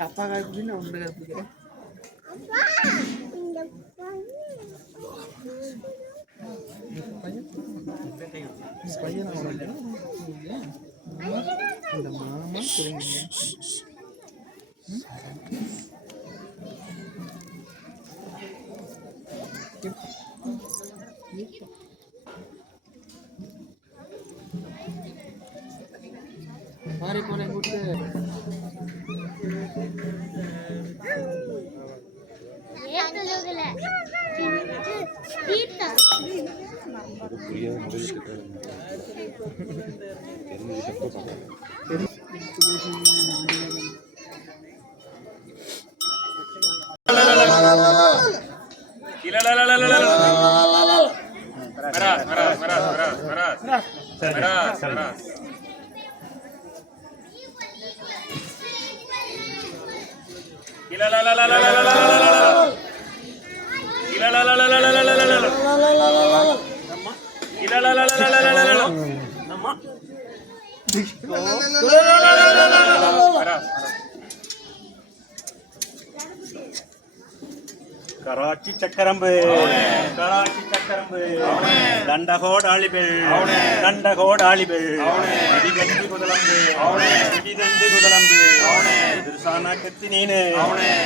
அப்பா காப்பி உண்டு காப்பி பையன் இந்த மாமா மாறி போன கூட்டு கராச்சி சக்கரம்பு கராச்சி சக்கரம்பு தண்டகோடாளிபெல் தண்டகோடாளிபெல் இடிதந்து குதலம்பு இடிதந்து குதலம்பு எதிர்சானாக்கத்தி நீனு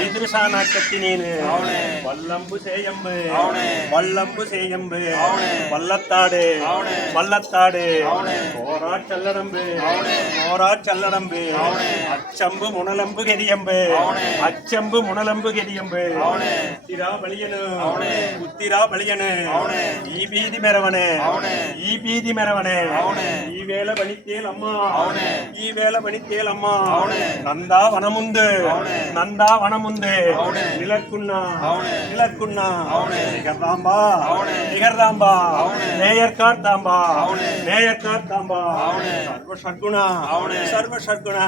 எதிர்சானாக்கத்தி நீனு வல்லம்பு சேயம்பு வல்லம்பு சேயம்பு வல்லத்தாடு வல்லத்தாடு ஓரா சல்லடம்பு ஓரா சல்லடம்பு அச்சம்பு முனலம்பு கெதியம்பு அச்சம்பு முனலம்பு கெதியம்பு உத்திரா பலியனு உத்திரா பலியனு ஈ பீதி மெரவனே ஈ பீதி மெரவனே ஈ வேல பணித்தேல் அம்மா ஈ வேல பணித்தேல் அம்மா நந்தா வனமுந்து நந்தா வனமுந்து நிலக்குண்ணா நிலக்குண்ணா நிகர்தாம்பா நிகர்தாம்பா நேயர்கார் தாம்பா நேயர்கார் தாம்பா சர்வ சர்க்குணா சர்வ சர்க்குணா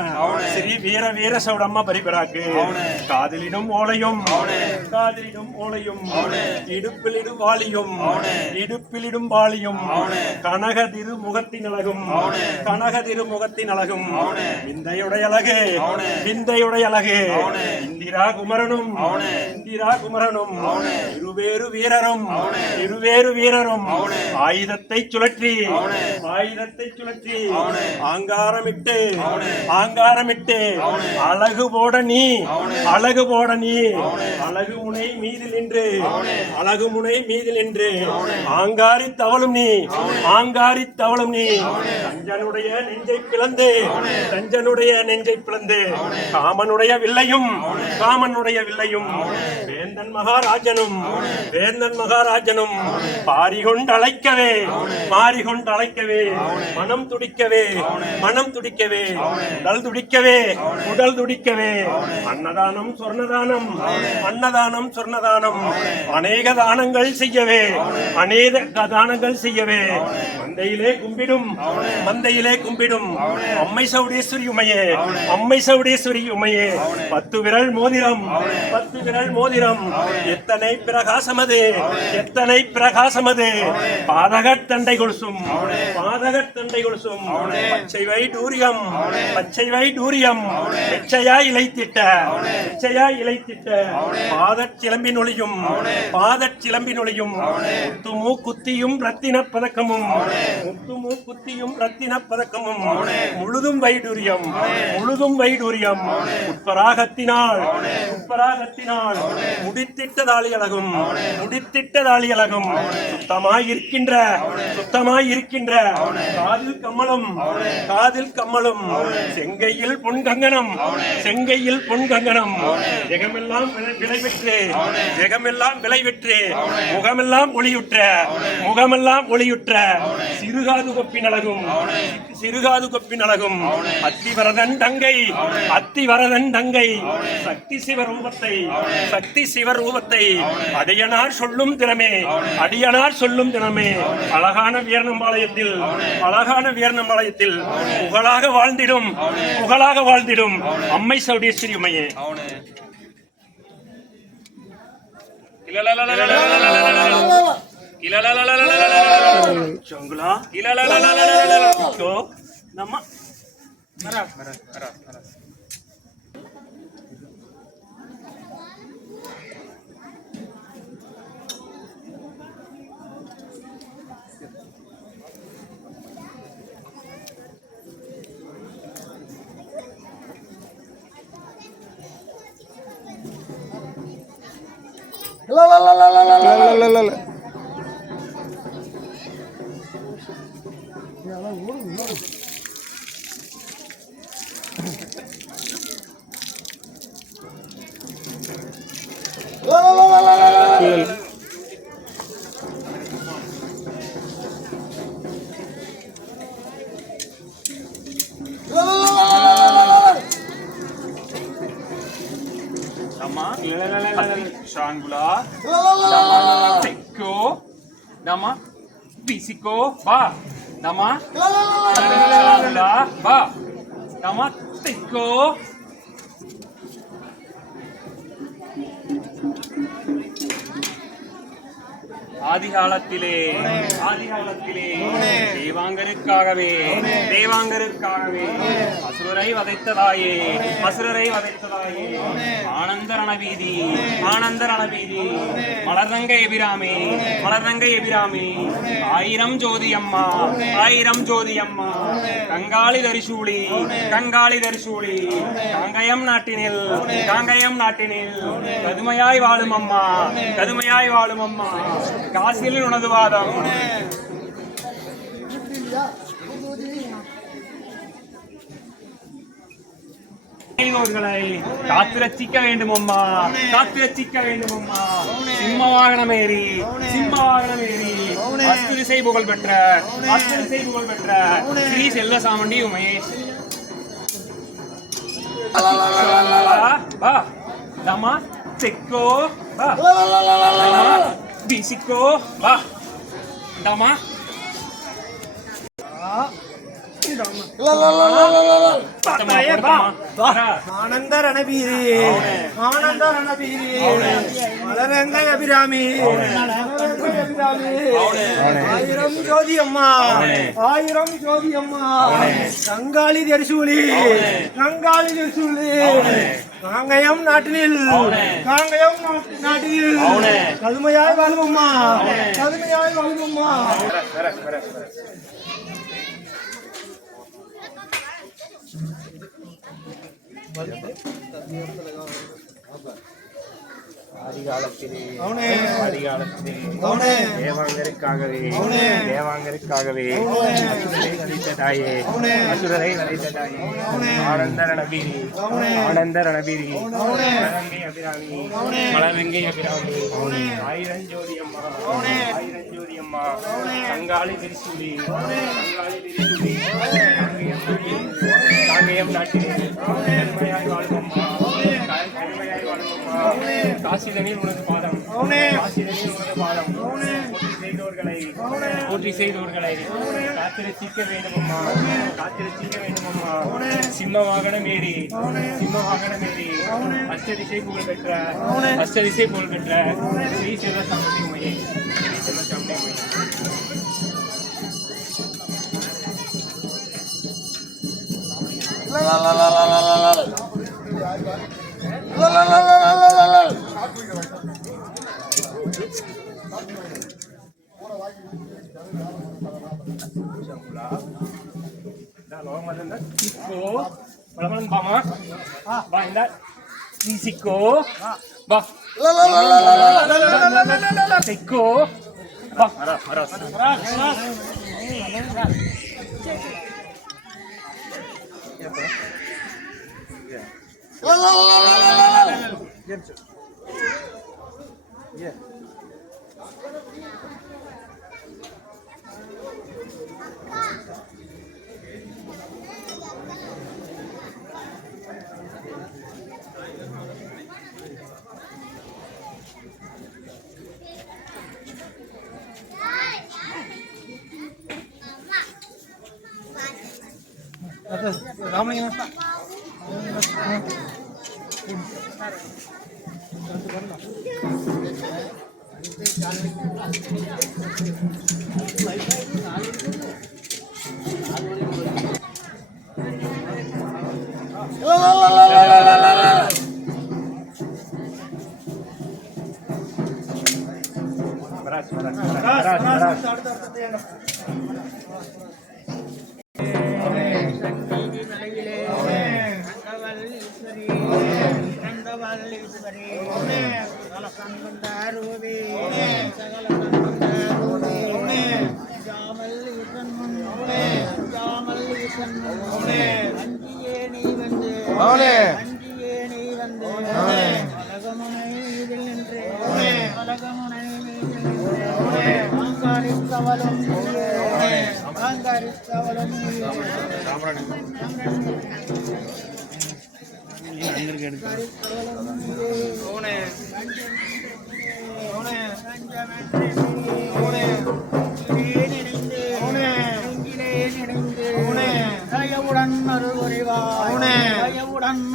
ஸ்ரீ வீர வீர சௌடம்மா பரிபராக்கு காதலிடும் ஓலையும் காதலிடும் ஓலையும் இடுப்பிலிடும் வாளியும் இடுப்பிலிடும் வாளியும் கனக திருமுகத்தின் அழகும் கனக திருமுகத்தின் அழகும் விந்தையுடைய அழகு விந்தையுடைய அழகு இந்திரா குமரனும் இந்திரா குமரனும் இருவேறு வீரரும் இருவேறு வீரரும் ஆயுதத்தை சுழற்றி ஆயுதத்தை சுழற்றி ஆங்காரமிட்டு ஆங்காரமிட்டு அழகு போட நீ அழகு போட நீ அழகு முனை மீது நின்று அழகு முனை மீது நின்று ஆங்காரி தவளும் நீ ஆங்காரி தவளும் நீ தஞ்சனுடைய நெஞ்சை பிளந்து தஞ்சனுடைய நெஞ்சை பிளந்து காமனுடைய வில்லையும் காமனுடைய வில்லையும் வேந்தன் மகாராஜனும் வேந்தன் மகாராஜனும் பாரிகொண்டு அழைக்கவே மாறிகொண்டு அழைக்கவே மனம் துடிக்கவே மனம் துடிக்கவே உடல் துடிக்கவே உடல் துடிக்கவே அன்னதானம் சொர்ணதானம் அன்னதானம் சொர்ணதானம் அநேக தானங்கள் செய்யவே அநேக தானங்கள் செய்யவே மந்தையிலே கும்பிடும் மந்தையிலே கும்பிடும் அம்மை சௌடேஸ்வரி உமையே அம்மை சௌடேஸ்வரி உமையே 10 விரல் மோதிரம் 10 விரல் மோதிரம் எத்தனை பிரகாசமது எத்தனை பிரகாசமது பாதகத் தண்டை கொலுசும் பாதகத் தண்டை கொலுசும் பச்சை வைடூரியம் பச்சை வைடூரியம் எச்சையாய் இலைத்திட்ட எச்சையாய் இலைத்திட்ட பாதச் சிலம்பின் ஒளியும் பாதச் சிலம்பின் ஒளியும் முத்துமூ குத்தியும் ரத்தின பதக்கமும் முத்துமூ குத்தியும் ரத்தின பதக்கமும் முழுதும் வைடூரியம் முழுதும் வைடூரியம் உட்பராகத்தினால் உட்பராகத்தினால் முடித்திட்ட தாளி அழகும் முடித்திட்ட தாளி அழகும் சுத்தமாயிருக்கின்ற சுத்தமாயிருக்கின்ற காதில் கம்மலும் காதில் கம்மலும் செங்கையில் பொன்கங்கணம் செங்கையில் பொன்கங்கணம் ஜெகமெல்லாம் விலை பெற்று ஜெகமெல்லாம் விலை பெற்று முகமெல்லாம் ஒளியுற்ற முகமெல்லாம் ஒளியுற்ற சிறுகாது கொப்பின் அழகும் சிறுகாது கொப்பின் அழகும் அத்திவரதன் தங்கை அத்திவரதன் தங்கை சக்தி சிவரூபத்தை சக்தி சிவரூபத்தை அடியனார் சொல்லும் திறமே அடியனார் சொல்லும் திறமே அழகான வீரநம்பாளையத்தில் அழகான வீரநம்பாளையத்தில் புகழாக வாழ்ந்திடும் புகழாக வாழ்ந்திடும் அம்மை சௌடேஸ்வரி உமையே Jangla. Go. Nama. Nama. Shangula. Nama. Tekko. Nama. Bisiko. Ba. Nama. Shangula. Ba. Nama. Tekko. ஆதிகாலத்திலே தேவாங்கருக்காகவே அசுரரை வதைத்ததாயே ஆனந்த ரணவீதி மலர்தங்கை எபிராமே ஆயிரம் ஜோதி அம்மா கங்காளி தரிசூலி காங்கயம் நாட்டினில் கதுமையாய் வாழும் அம்மா காசில் உனது வாதம் காத்து ரட்சிக்க வேண்டும் அம்மா சிம்ம வாகனமேறி அஸ்து திசை புகழ் பெற்ற ஸ்ரீ செல்வ சாமண்டி Umesh Dama, Tekko, Dama, Bisiko, Dama. ஆனந்த ரணபீரி மலரங்கை அபிராமி ஆயிரம் ஜோதி அம்மா கங்காளி தரிசூலி காங்கயம் நாட்டினில் கதுமையாய் வாழும் அம்மா ஆதிகாலத்திலே தேவாங்கருக்காகவே அசுரரை வதைத்ததாயே ஆனந்த ரணபீரி மலரங்கை அபிராமி ஆயிரம் ஜோதி அம்மா கங்காளி திரிசூலி காங்கயம் நாட்டிலே கருமையாய் வாழும் அம்மா காசிதனில் உனது பாதம் போற்றி செய்தோர்களை காத்திரச்சிக்க வேண்டும் அம்மா சிம்ம வாகனம் ஏறி அஷ்டதிசை புகழ் பெற்ற ஸ்ரீ செல்வ சாமி உமையை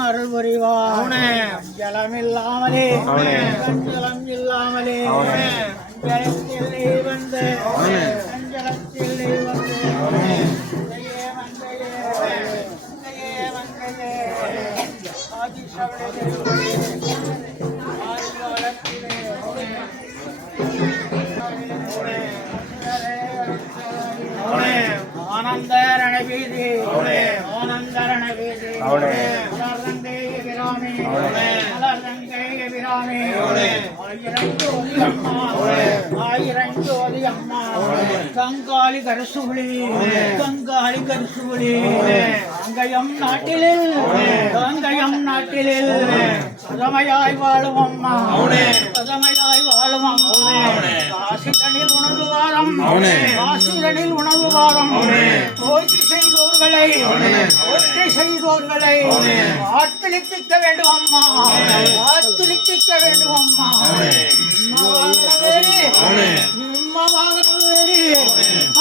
அருள் புரிவாய் ஜலமில்லாமலே ஜலம் இல்லாமலே ஜலத்தில் நீ வந்து ஜலத்தில் நீ வந்து ஆனந்தரண வீதி ஆனந்தரண வீதி மலர்தங்கை விராமி மலர்தங்கை விராமி ஆயிரம் ஜோதி அம்மா கங்காளி கரசுகுளி கங்காளி கரசுகுளி கங்கையம் நாட்டிலில் கங்கையம் நாட்டிலில் பதமையாய் வாழும் அம்மா பதமையாய் வாழும் அம்மா ஆசிரனில் உணவு வாரம் ஆசிரனில் உணவு வாரம் போற்றி செய்தோர்களை போற்றி செய்தோர்களை ஆத்தளிக்க வேண்டும் அம்மா ஆத்தளிக்க வேண்டும் அம்மா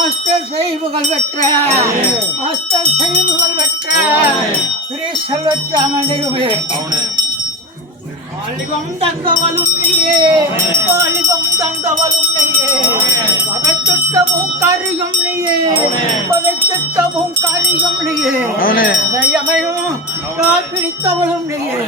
அஸ்த செய்வுகள் பெற்ற அஸ்த செய்வுகள் பெற்ற ஸ்ரீ செல்வச்சாமண்டியுமே ஆலிவம் தங்கவலும் நீயே ஆலிவம் தங்கவலும் நீயே பதைத்திட்டமும் காரியம் நீயே பதைத்திட்டமும் காரியம் நீயே தயமையும் பிடித்தவளும் நீயே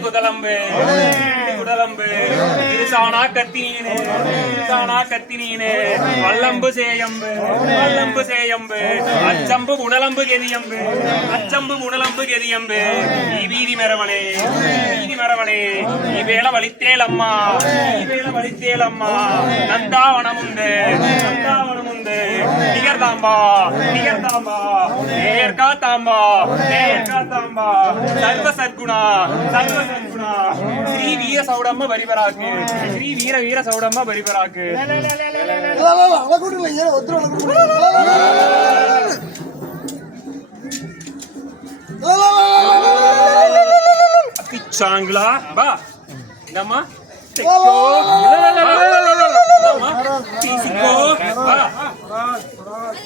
குதலம்பு குடலம்பு திருசானா கத்தினீனு வல்லம்பு சேயம்பு வல்லம்பு சேயம்பு அச்சம்பு குணலம்பு கெதியம்பு அச்சம்பு குணலம்பு கெதியம்பு வீதி மரவனே இவேள வலித்தேலம்மா நந்தாவனமுந்து நிகர்தாம்பா நேர்காத்தாம்பா சர்வ சத்குணா ஸ்ரீ வீர சௌடம்ம பரிபராக்கு ஸ்ரீ வீர சௌடம்ம பரிபராக்கு சாங்களா பா நம்ம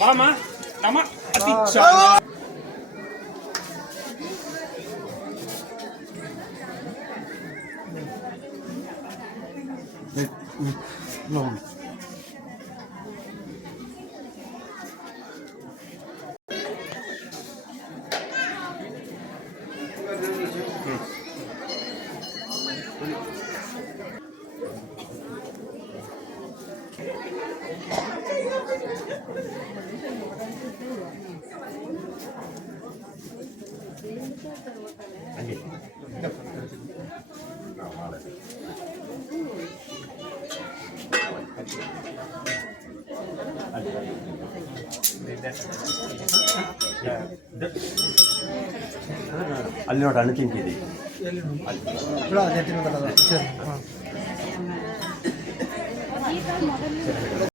வாமா நம்ம அத்திச்சாங்களா No. ಅಲ್ಲಿ ನೋಡಿ ಅಣ್ಣ ತಿಂತಿದೆ ಸರಿ ಹಾಂ